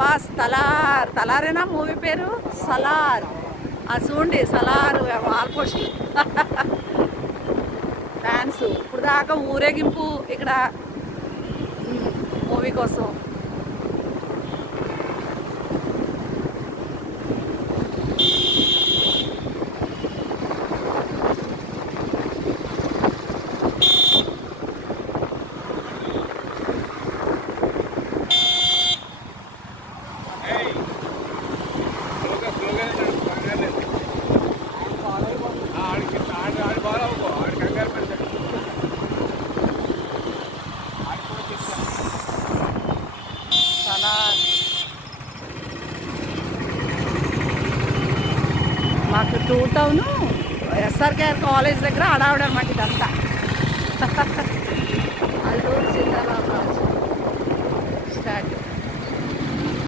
ప్రభాస్ తలారేనా మూవీ పేరు? సలార్. చూడండి సలార్ ఆల్మోస్ట్ ఫ్యాన్స్ ఇప్పుడు దాకా ఊరేగింపు ఇక్కడ మూవీ కోసం. మాకు 2 టౌను ఎస్ఆర్కేఆర్ కాలేజ్ దగ్గర అడవడమాట ఇదంతా. అల్లూరు సీతారామరాజు స్టాట్యూ.